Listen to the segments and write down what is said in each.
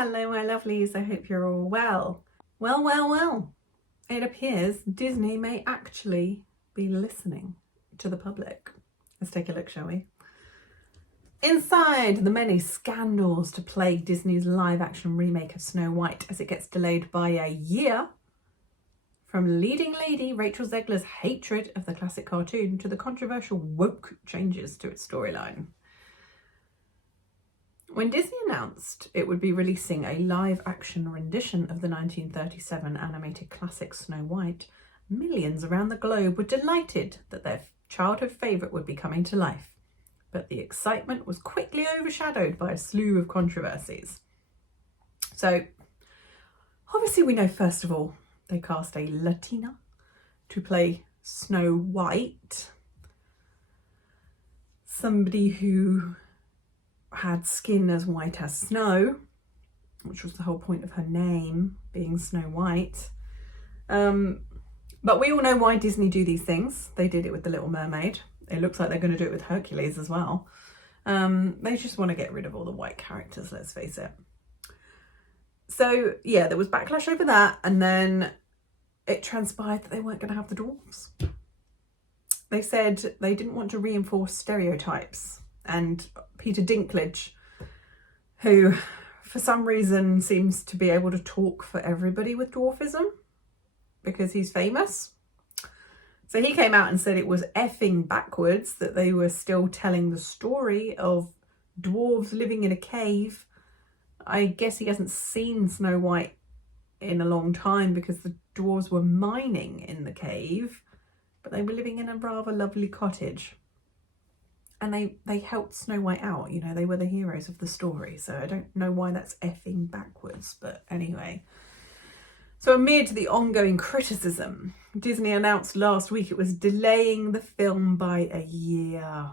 Hello my lovelies, I hope you're all well. Well. It appears Disney may actually be listening to the public. Let's take a look, shall we? Inside the many scandals to plague Disney's live-action remake of Snow White as it gets delayed by a year, from leading lady Rachel Zegler's hatred of the classic cartoon to the controversial woke changes to its storyline. When Disney announced it would be releasing a live-action rendition of the 1937 animated classic Snow White, millions around the globe were delighted that their childhood favourite would be coming to life. But the excitement was quickly overshadowed by a slew of controversies. So, obviously we know first of all they cast a Latina to play Snow White. Somebody who had skin as white as snow, which was the whole point of her name, being Snow White. But we all know why Disney do these things. They did it with The Little Mermaid. It looks like they're going to do it with Hercules as well. They just want to get rid of all the white characters, let's face it. So yeah, there was backlash over that, and then it transpired that they weren't going to have the dwarves. They said they didn't want to reinforce stereotypes, and Peter Dinklage, who for some reason seems to be able to talk for everybody with dwarfism because he's famous. So he came out and said it was effing backwards that they were still telling the story of dwarves living in a cave. I guess he hasn't seen Snow White in a long time because the dwarves were mining in the cave, but they were living in a rather lovely cottage. And they helped Snow White out, you know, they were the heroes of the story. So I don't know why that's effing backwards, but anyway. So amid the ongoing criticism, Disney announced last week it was delaying the film by a year.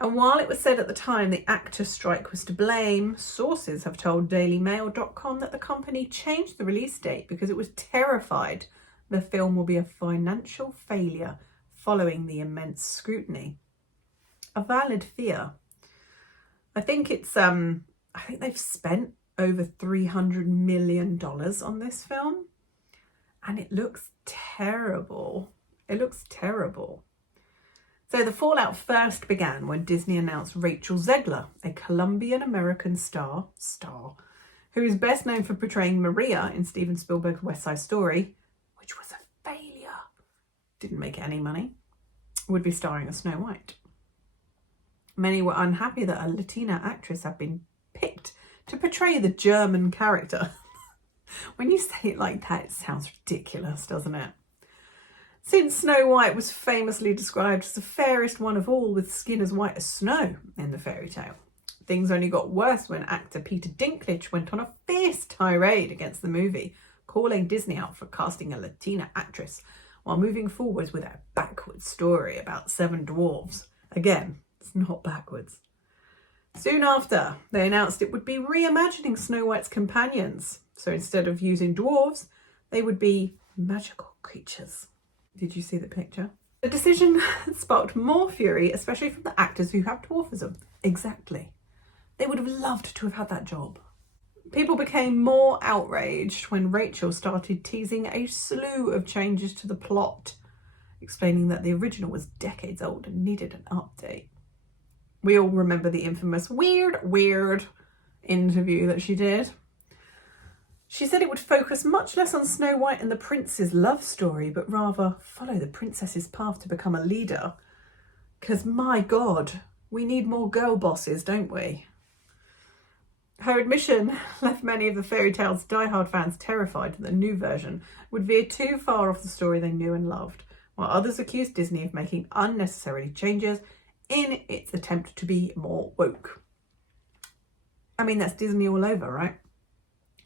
And while it was said at the time the actor strike was to blame, sources have told dailymail.com that the company changed the release date because it was terrified the film will be a financial failure following the immense scrutiny. A valid fear. I think they've spent over $300 million on this film, and it looks terrible. It looks terrible. So the fallout first began when Disney announced Rachel Zegler, a Colombian-American star, who is best known for portraying Maria in Steven Spielberg's West Side Story, which was a failure, didn't make any money, would be starring as Snow White. Many were unhappy that a Latina actress had been picked to portray the German character. When you say it like that, it sounds ridiculous, doesn't it? Since Snow White was famously described as the fairest one of all with skin as white as snow in the fairy tale, things only got worse when actor Peter Dinklage went on a fierce tirade against the movie, calling Disney out for casting a Latina actress while moving forwards with a backwards story about 7 dwarves. Again, it's not backwards. Soon after, they announced it would be reimagining Snow White's companions. So instead of using dwarves, they would be magical creatures. Did you see the picture? The decision sparked more fury, especially from the actors who have dwarfism. Exactly. They would have loved to have had that job. People became more outraged when Rachel started teasing a slew of changes to the plot, explaining that the original was decades old and needed an update. We all remember the infamous weird interview that she did. She said it would focus much less on Snow White and the prince's love story, but rather follow the princess's path to become a leader. Because my God, we need more girl bosses, don't we? Her admission left many of the fairy tale's diehard fans terrified that the new version would veer too far off the story they knew and loved, while others accused Disney of making unnecessary changes in its attempt to be more woke. I mean, that's Disney all over, right?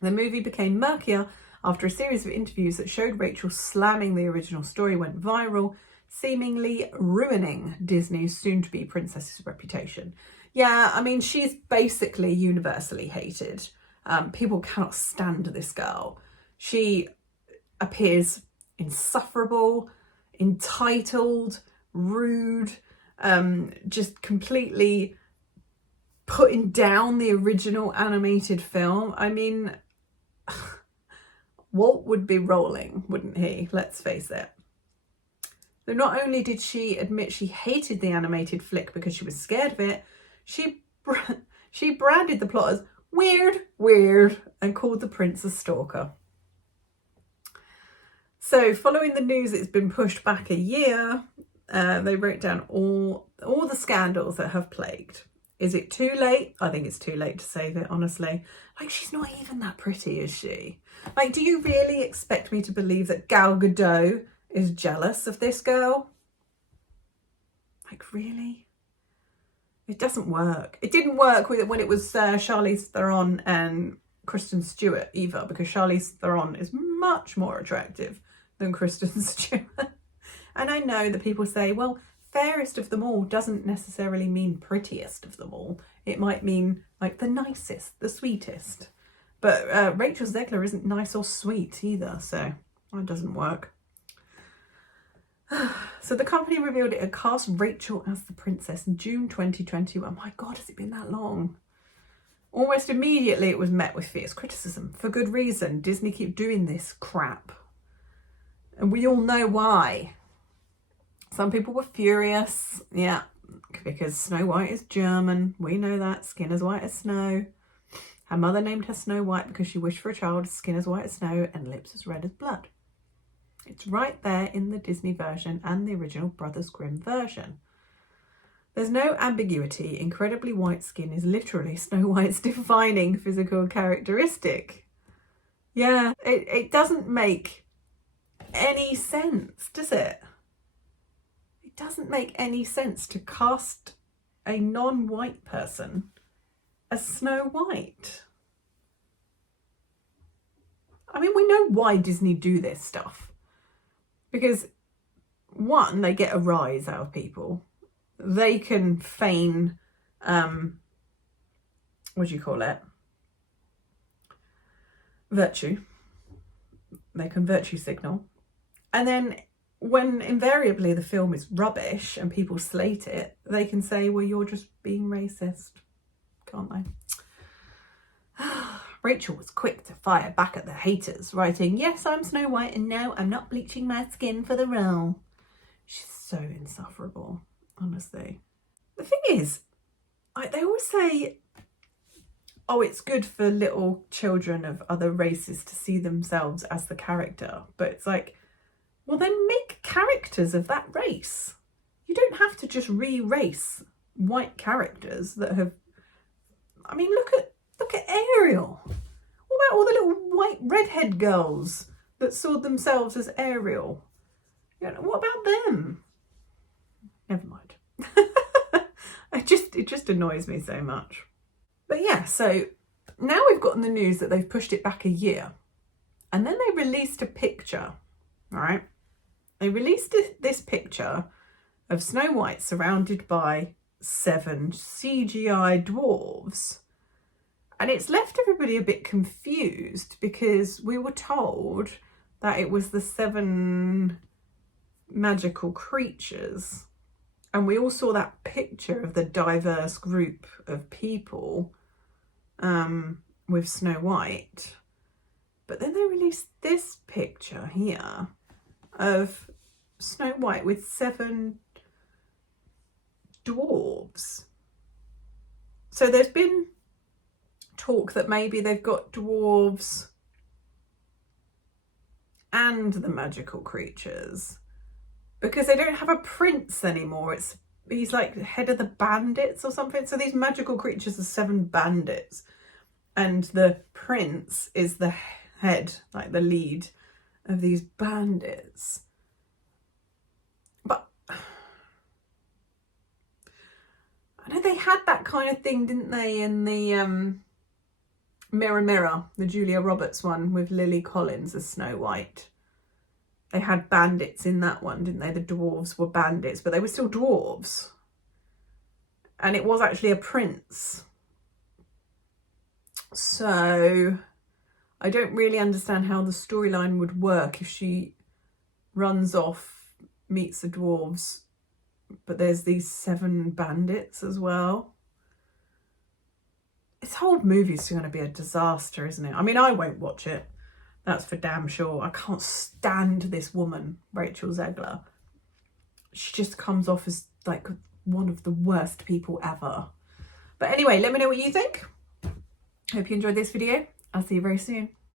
The movie became murkier after a series of interviews that showed Rachel slamming the original story went viral, seemingly ruining Disney's soon-to-be princess's reputation. Yeah, I mean, she's basically universally hated. People cannot stand this girl. She appears insufferable, entitled, rude, just completely putting down the original animated film. I mean, Walt would be rolling, wouldn't he? Let's face it. So not only did she admit she hated the animated flick because she was scared of it, she branded the plot as weird, and called the prince a stalker. So following the news it's been pushed back a year, they wrote down all the scandals that have plagued. Is it too late? I think it's too late to save it, honestly. Like, she's not even that pretty, is she? Like, do you really expect me to believe that Gal Gadot is jealous of this girl? Like, really? It doesn't work. It didn't work when it was Charlize Theron and Kristen Stewart either, because Charlize Theron is much more attractive than Kristen Stewart. And I know that people say, well, fairest of them all doesn't necessarily mean prettiest of them all. It might mean like the nicest, the sweetest. But Rachel Zegler isn't nice or sweet either, so that doesn't work. So the company revealed it had cast Rachel as the princess in June 2021. My God, has it been that long? Almost immediately it was met with fierce criticism. For good reason. Disney keep doing this crap. And we all know why. Some people were furious. Yeah, because Snow White is German. We know that. Skin as white as snow. Her mother named her Snow White because she wished for a child with skin as white as snow and lips as red as blood. It's right there in the Disney version and the original Brothers Grimm version. There's no ambiguity. Incredibly white skin is literally Snow White's defining physical characteristic. Yeah, it doesn't make any sense, does it? It doesn't make any sense to cast a non-white person as Snow White. I mean, we know why Disney do this stuff. Because, one, they get a rise out of people. They can feign, what do you call it? Virtue. They can virtue signal. And then when invariably the film is rubbish and people slate it, they can say, well, you're just being racist, can't they? Rachel was quick to fire back at the haters, writing, yes, I'm Snow White and no, I'm not bleaching my skin for the role. She's so insufferable, honestly. The thing is, they always say, oh, it's good for little children of other races to see themselves as the character. But it's like, well, then make characters of that race. You don't have to just re-race white characters that have... I mean, look at Ariel. What about all the little white redhead girls that saw themselves as Ariel? You know, what about them? Never mind. It just annoys me so much. But yeah, so now we've gotten the news that they've pushed it back a year. And then they released a picture, all right? They released this picture of Snow White surrounded by 7 CGI dwarves. And it's left everybody a bit confused because we were told that it was the 7 magical creatures. And we all saw that picture of the diverse group of people with Snow White. But then they released this picture here of Snow White with 7 dwarves. So there's been talk that maybe they've got dwarves and the magical creatures because they don't have a prince anymore. He's like head of the bandits or something. So these magical creatures are 7 bandits and the prince is the head, like the lead of these bandits. But I know they had that kind of thing, didn't they, in the Mirror Mirror, the Julia Roberts one with Lily Collins as Snow White. They had bandits in that one, didn't they? The dwarves were bandits, but they were still dwarves. And it was actually a prince. So I don't really understand how the storyline would work if she runs off, meets the dwarves, but there's these 7 bandits as well. this whole movie's going to be a disaster, isn't it? I mean, I won't watch it. That's for damn sure. I can't stand this woman, Rachel Zegler. She just comes off as like one of the worst people ever. But anyway, let me know what you think. Hope you enjoyed this video. I'll see you very soon.